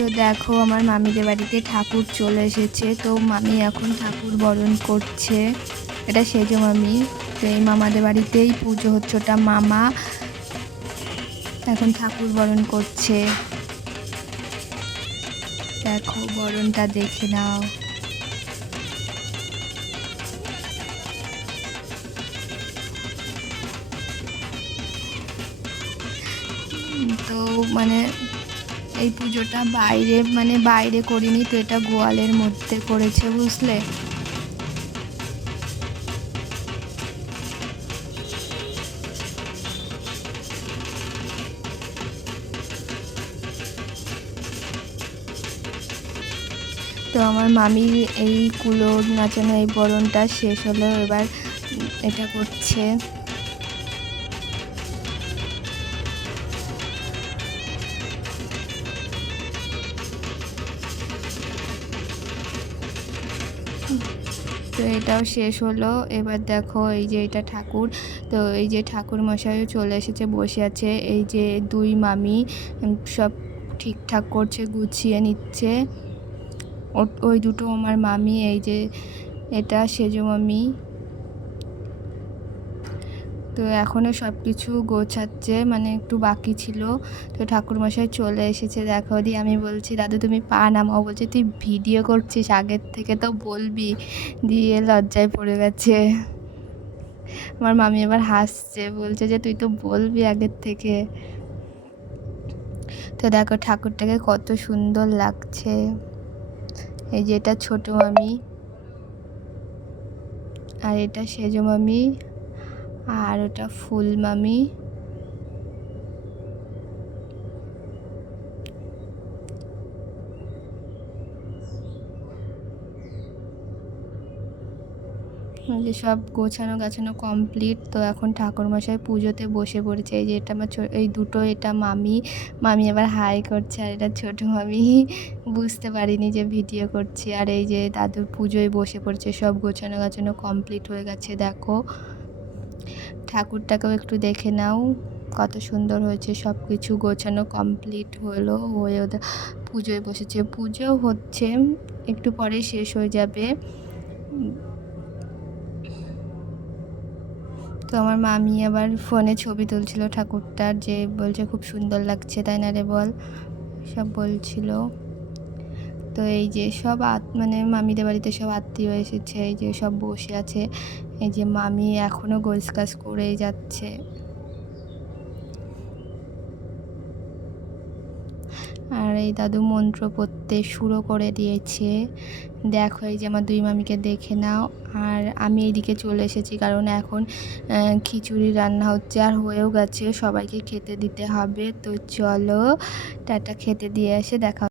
তো দেখো আমার মামিদের বাড়িতে ঠাকুর চলে এসেছে। তো মামি এখন ঠাকুর বরণ করছে। এটা সেজো মামি। তো এই মামাদের বাড়িতেই পুজো হচ্ছে, ওটা মামা এখন ঠাকুর বরণ করছে। দেখো বরণটা দেখে নাও। তো মানে এই পুজোটা বাইরে করিনি, তো এটা গোয়ালের মধ্যে করেছে, বুঝলে। তো আমার মামির এই কুলোর নাচানো এই বরণটা শেষ হলো, এবার এটা করছে। তো এটাও শেষ হলো। এবার দেখো এই যে এটা ঠাকুর, তো এই যে ঠাকুর মশাইও চলে এসেছে, বসে আছে। এই যে দুই মামি সব ঠিকঠাক করছে, গুছিয়ে নিচ্ছে। ওই দুটো আমার মামি, এই যে এটা সেজো মামি। তো এখনও সব কিছু গোছাচ্ছে, মানে একটু বাকি ছিল। তো ঠাকুরমশাই চলে এসেছে, দেখো দিয়ে আমি বলছি দাদু তুমি পা নামাও, বলছে তুই ভিডিও করছিস, আগের থেকে তো বলবি। দিয়ে লজ্জায় পড়ে গেছে। আমার মামি এবার হাসছে, বলছে যে তুই তো বলবি আগের থেকে। তো দেখো ঠাকুরটাকে কত সুন্দর লাগছে। এই যে এটা ছোট মামি, আর এটা সেজো মামি, আর ওটা ফুল মামি। যে সব গোছানো গাছানো কমপ্লিট। তো এখন ঠাকুরমশাই পুজোতে বসে পড়েছে। এই যে এটা আমার এই দুটো, এটা মামি। মামি আবার হাই করছে, আর এটা ছোটো মামি। বুঝতে পারিনি যে ভিডিও করছি। আর এই যে দাদুর পুজোয় বসে পড়ছে, সব গোছানো গাছানো কমপ্লিট হয়ে গেছে। দেখো ঠাকুরটাকেও একটু দেখে নাও, কত সুন্দর হয়েছে। সব কিছু গোছানো কমপ্লিট হলো, হয়ে ওদের পুজোয় বসেছে। পুজো হচ্ছে, একটু পরে শেষ হয়ে যাবে। তো আমার মামি আবার ফোনে ছবি তুলছিল ঠাকুরটার, যে বলছে খুব সুন্দর লাগছে, তাই না রে বল, সব বলছিল। তো এই যে সব মানে মামিদের বাড়িতে সব আত্মীয় এসেছে, এই যে সব বসে আছে। এই যে মামি এখনও গোছগাছ করেই যাচ্ছে। আর এই দাদু মন্ত্র পড়তে শুরু করে দিয়েছে। দেখো এই যে আমার দুই মামিকে দেখে নাও। আর আমি এইদিকে চলে এসেছি, কারণ এখন খিচুড়ি রান্না হচ্ছে, আর হয়েও গেছে, সবাইকে খেতে দিতে হবে। তো চলো টাটা, খেতে দিয়ে এসে দেখা।